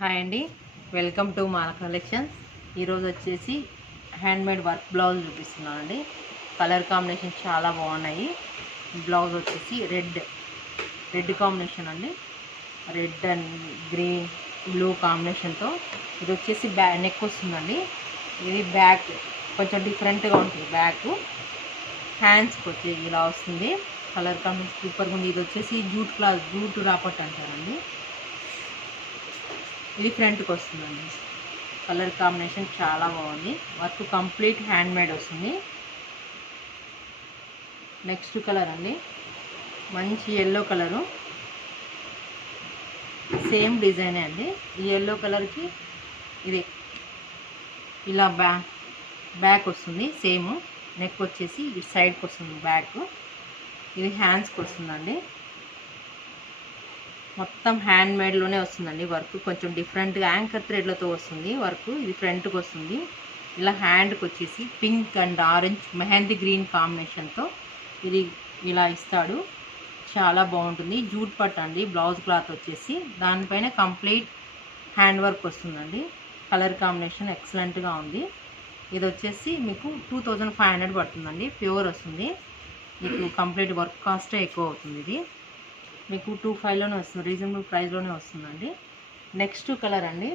Hi అండి, welcome to మా collections. ఈరోజు వచ్చేసి హ్యాండ్మేడ్ వర్క్ బ్లౌజ్ చూపిస్తున్నాను అండి. కలర్ కాంబినేషన్ చాలా బాగున్నాయి. బ్లౌజ్ వచ్చేసి రెడ్ కాంబినేషన్ అండి. రెడ్ అండ్ గ్రీన్ బ్లూ కాంబినేషన్తో ఇది వచ్చేసి నెక్ వస్తుందండి. ఇది బ్యాక్ కొంచెం డిఫరెంట్గా ఉంటుంది. బ్యాక్ హ్యాండ్స్కి వచ్చి ఇలా వస్తుంది. కలర్ కాంబినేషన్ సూపర్గా ఉంది. ఇది వచ్చేసి జూట్ రాపట్ అంటారండి. ఇది ఫ్రంట్కి వస్తుందండి. కలర్ కాంబినేషన్ చాలా బాగుంది. వర్క్ కంప్లీట్ హ్యాండ్ మేడ్ వస్తుంది. నెక్స్ట్ కలర్ అండి, మంచి ఎల్లో కలరు, సేమ్ డిజైనే అండి. ఈ ఎల్లో కలర్కి ఇది ఇలా బ్యాక్ వస్తుంది. సేమ్ నెక్ వచ్చేసి ఇటు సైడ్కి వస్తుంది బ్యాక్. ఇది హ్యాండ్స్కి వస్తుందండి. మొత్తం హ్యాండ్ మేడ్లోనే వస్తుందండి. వర్క్ కొంచెం డిఫరెంట్గా యాంకర్ థ్రెడ్లతో వస్తుంది వర్క్. ఇది ఫ్రంట్కి వస్తుంది. ఇలా హ్యాండ్కి వచ్చేసి pink and orange mehndi green కాంబినేషన్తో ఇది ఇలా ఇస్తాడు. చాలా బాగుంటుంది. జూట్ పట్టు అండి. బ్లౌజ్ క్లాత్ వచ్చేసి దానిపైన కంప్లీట్ హ్యాండ్ వర్క్ వస్తుందండి. కలర్ కాంబినేషన్ ఎక్సలెంట్గా ఉంది. ఇది వచ్చేసి మీకు 2500 పడుతుందండి. ప్యూర్ వస్తుంది. మీకు కంప్లీట్ వర్క్ కాస్టే ఎక్కువ అవుతుంది. ఇది మీకు 2500లోనే వస్తుంది. రీజనబుల్ ప్రైస్లోనే వస్తుందండి. నెక్స్ట్ కలర్ అండి,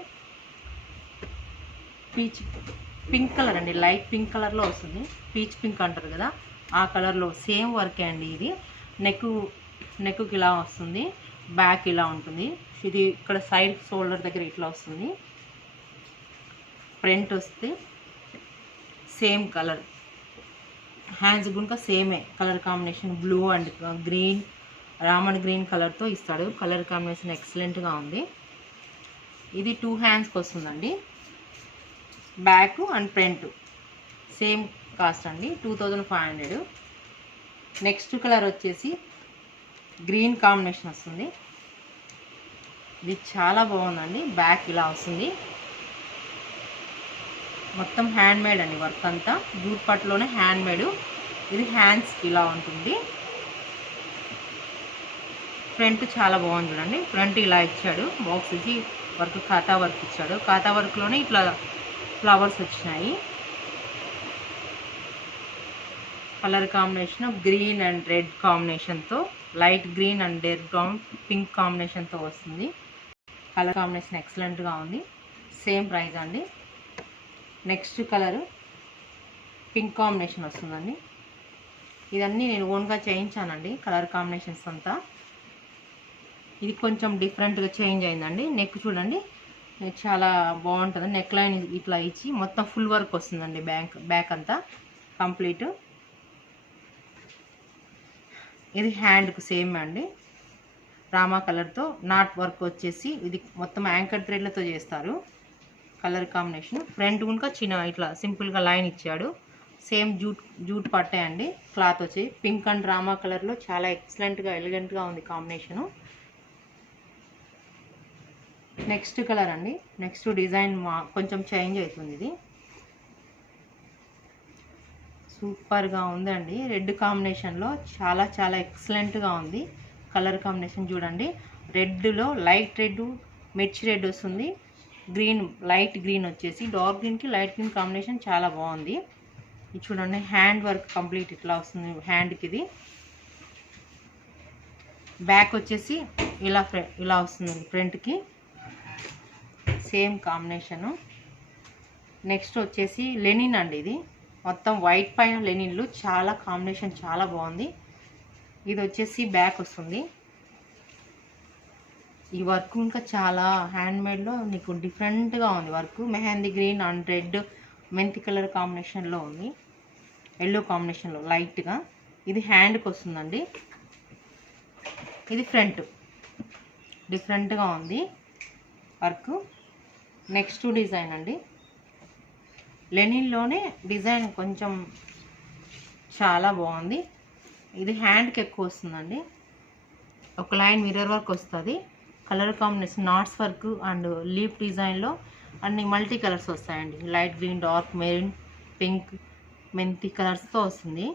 పింక్ కలర్ అండి. లైట్ పింక్ కలర్లో వస్తుంది. పీచ్ పింక్ అంటారు కదా, ఆ కలర్లో సేమ్ వర్కే అండి. ఇది నెక్కి ఇలా వస్తుంది. బ్యాక్ ఇలా ఉంటుంది. ఇది ఇక్కడ సైడ్ షోల్డర్ దగ్గర ఇట్లా వస్తుంది. ఫ్రంట్ వస్తే సేమ్ కలర్. హ్యాండ్స్ గుంక సేమే colour combination. Blue and green, Raman green కలర్తో ఇస్తాడు. కలర్ కాంబినేషన్ ఎక్సలెంట్గా ఉంది. ఇది 2 హ్యాండ్స్కి వస్తుందండి. Back and front same cost అండి, 2500. నెక్స్ట్ కలర్ వచ్చేసి గ్రీన్ కాంబినేషన్ వస్తుంది. ఇది చాలా బాగుందండి. బ్యాక్ ఇలా వస్తుంది. మొత్తం హ్యాండ్ మేడ్ అండి. వర్క్ అంతా జూట్ పట్టులోనే హ్యాండ్ మేడ్. ఇది హ్యాండ్స్ ఇలా ఉంటుంది. ఫ్రంట్ చాలా బాగుంది చూడండి. ఫ్రంట్ ఇలా ఇచ్చాడు. బాక్స్ ఇచ్చి వర్క్ ఖాతా వర్క్ ఇచ్చాడు. ఖాతా వర్క్లోనే ఇట్లా ఫ్లవర్స్ వచ్చినాయి. Colour combination green and red కాంబినేషన్తో, light green and red pink కాంబినేషన్తో వస్తుంది. కలర్ కాంబినేషన్ ఎక్సలెంట్గా ఉంది. సేమ్ ప్రైస్ అండి. నెక్స్ట్ కలరు పింక్ కాంబినేషన్ వస్తుందండి. ఇదన్నీ నేను ఓన్గా చేయించానండి. కలర్ కాంబినేషన్స్ అంతా ఇది కొంచెం డిఫరెంట్గా చేంజ్ అయిందండి. నెక్ చూడండి, చాలా బాగుంటుంది. నెక్ లైన్ ఇట్లా ఇచ్చి మొత్తం ఫుల్ వర్క్ వస్తుందండి. బ్యాక్ అంతా కంప్లీట్. ఇది హ్యాండ్కు సేమ్ అండి. రామా కలర్తో నాట్ వర్క్ వచ్చేసి ఇది మొత్తం యాంకర్ థ్రెడ్లతో చేస్తారు. Colour combination. ఫ్రంట్ కనుక చిన్న ఇట్లా సింపుల్గా లైన్ ఇచ్చాడు. సేమ్ జూట్ పట్టే అండి. క్లాత్ వచ్చి పింక్ అండ్ రామా కలర్లో చాలా ఎక్సలెంట్గా ఎలిగెంట్గా ఉంది కాంబినేషను. నెక్స్ట్ కలర్ అండి. నెక్స్ట్ డిజైన్ కొంచెం చేంజ్ అవుతుంది. ఇది సూపర్గా ఉందండి. రెడ్ కాంబినేషన్లో చాలా చాలా ఎక్సలెంట్గా ఉంది. కలర్ కాంబినేషన్ చూడండి. రెడ్లో లైట్ రెడ్, మిర్చి రెడ్ వస్తుంది. గ్రీన్, లైట్ గ్రీన్ వచ్చేసి డార్క్ గ్రీన్కి లైట్ గ్రీన్ కాంబినేషన్ చాలా బాగుంది. ఇది చూడండి. హ్యాండ్ వర్క్ కంప్లీట్ ఇట్లా వస్తుంది హ్యాండ్కి. ఇది బ్యాక్ వచ్చేసి ఇలా వస్తుందండి ఫ్రంట్కి. Same combination. నెక్స్ట్ వచ్చేసి లెనిన్ అండి. ఇది మొత్తం వైట్ పైన లెనిన్లు. చాలా కాంబినేషన్ చాలా బాగుంది. ఇది వచ్చేసి బ్యాక్ వస్తుంది. ఈ వర్క్ ఇంకా చాలా హ్యాండ్మేడ్లో నీకు డిఫరెంట్గా ఉంది work. Mehndi green and red మెంతి కలర్ కాంబినేషన్లో ఉంది. ఎల్లో కాంబినేషన్లో లైట్గా. ఇది హ్యాండ్కి వస్తుందండి. ఇది ఫ్రంట్. డిఫరెంట్గా ఉంది వర్క్. నెక్స్ట్ డిజైన్ అండి. లెనిన్లోనే డిజైన్ కొంచెం చాలా బాగుంది. ఇది హ్యాండ్కి ఎక్కువ వస్తుందండి. ఒక లైన్ మిర్రర్ వర్క్ వస్తుంది. Colour combination NATS work and leaf డిజైన్లో అన్ని మల్టీ కలర్స్ వస్తాయండి. Light green, dark maroon, pink, మెంతి కలర్స్తో వస్తుంది.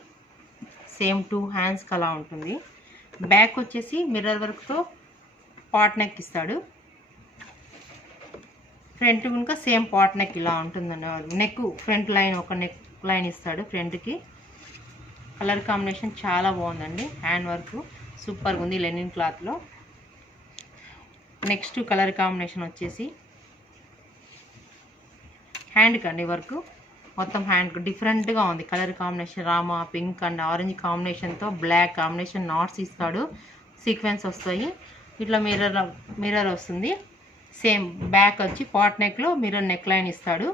సేమ్ 2 హ్యాండ్స్కి అలా ఉంటుంది. బ్యాక్ వచ్చేసి మిర్రర్ వర్క్తో పాట్ నెక్ ఇస్తాడు. ఫ్రంట్ కనుక సేమ్ పాట్ నెక్ ఇలా ఉంటుందండి. నెక్ ఫ్రంట్ లైన్ ఒక నెక్ లైన్ ఇస్తాడు ఫ్రంట్కి. కలర్ కాంబినేషన్ చాలా బాగుందండి. హ్యాండ్ వర్క్ సూపర్గా ఉంది లెనిన్ క్లాత్లో. నెక్స్ట్ కలర్ కాంబినేషన్ వచ్చేసి హ్యాండ్కి అండి వర్క్ మొత్తం హ్యాండ్కి డిఫరెంట్గా ఉంది colour combination. Rama pink and orange కాంబినేషన్తో బ్లాక్ కాంబినేషన్ నాట్స్ ఇస్తాడు. సీక్వెన్స్ వస్తాయి. ఇట్లా మిర్రర్ వస్తుంది. సేమ్ బ్యాక్ వచ్చి పాట్ నెక్లో మిర్రర్ నెక్ లైన్ ఇస్తాడు.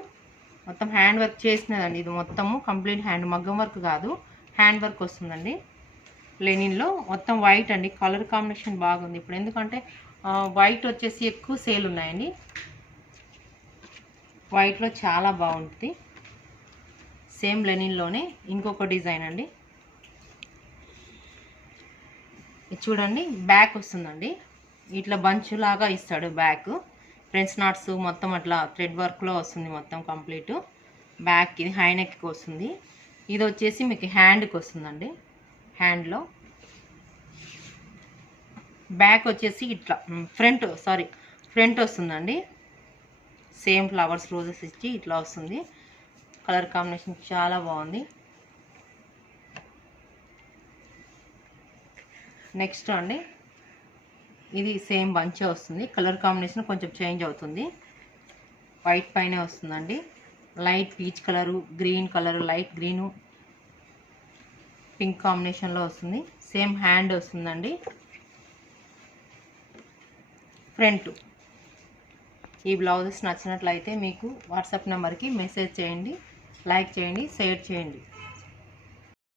మొత్తం హ్యాండ్ వర్క్ చేసినదండి. ఇది మొత్తము కంప్లీట్ హ్యాండ్, మగ్గం వర్క్ కాదు, హ్యాండ్ వర్క్ వస్తుందండి లెనిన్లో. మొత్తం వైట్ అండి. కలర్ కాంబినేషన్ బాగుంది ఇప్పుడు, ఎందుకంటే వైట్ వచ్చేసి ఎక్కువ సేల్ ఉన్నాయండి. వైట్లో చాలా బాగుంటుంది. సేమ్ లెనిన్లోనే ఇంకొక డిజైన్ అండి. ఇది చూడండి, బ్యాక్ వస్తుందండి. ఇట్లా బంచ్ లాగా ఇస్తాడు బ్యాక్. ఫ్రెండ్స్ నాట్స్ మొత్తం అట్లా థ్రెడ్ వర్క్లో వస్తుంది మొత్తం కంప్లీట్. బ్యాక్ ఇది హై నెక్కి వస్తుంది. ఇది వచ్చేసి మీకు హ్యాండ్కి వస్తుందండి. హ్యాండ్లో బ్యాక్ వచ్చేసి ఇట్లా ఫ్రంట్ వస్తుందండి. సేమ్ ఫ్లవర్స్ రోజెస్ ఇచ్చి ఇట్లా వస్తుంది. కలర్ కాంబినేషన్ చాలా బాగుంది. నెక్స్ట్ అండి, ఇది సేమ్ బంచే వస్తుంది. కలర్ కాంబినేషన్ కొంచెం చేంజ్ అవుతుంది. వైట్ పైనే వస్తుందండి. Light peach colour, green colour, light green, pink కాంబినేషన్లో వస్తుంది. సేమ్ హ్యాండ్ వస్తుందండి. ఫ్రంట్ ఈ బ్లౌజెస్ నచ్చినట్లయితే మీకు వాట్సాప్ నెంబర్కి మెసేజ్ చేయండి, లైక్ చేయండి, షేర్ చేయండి.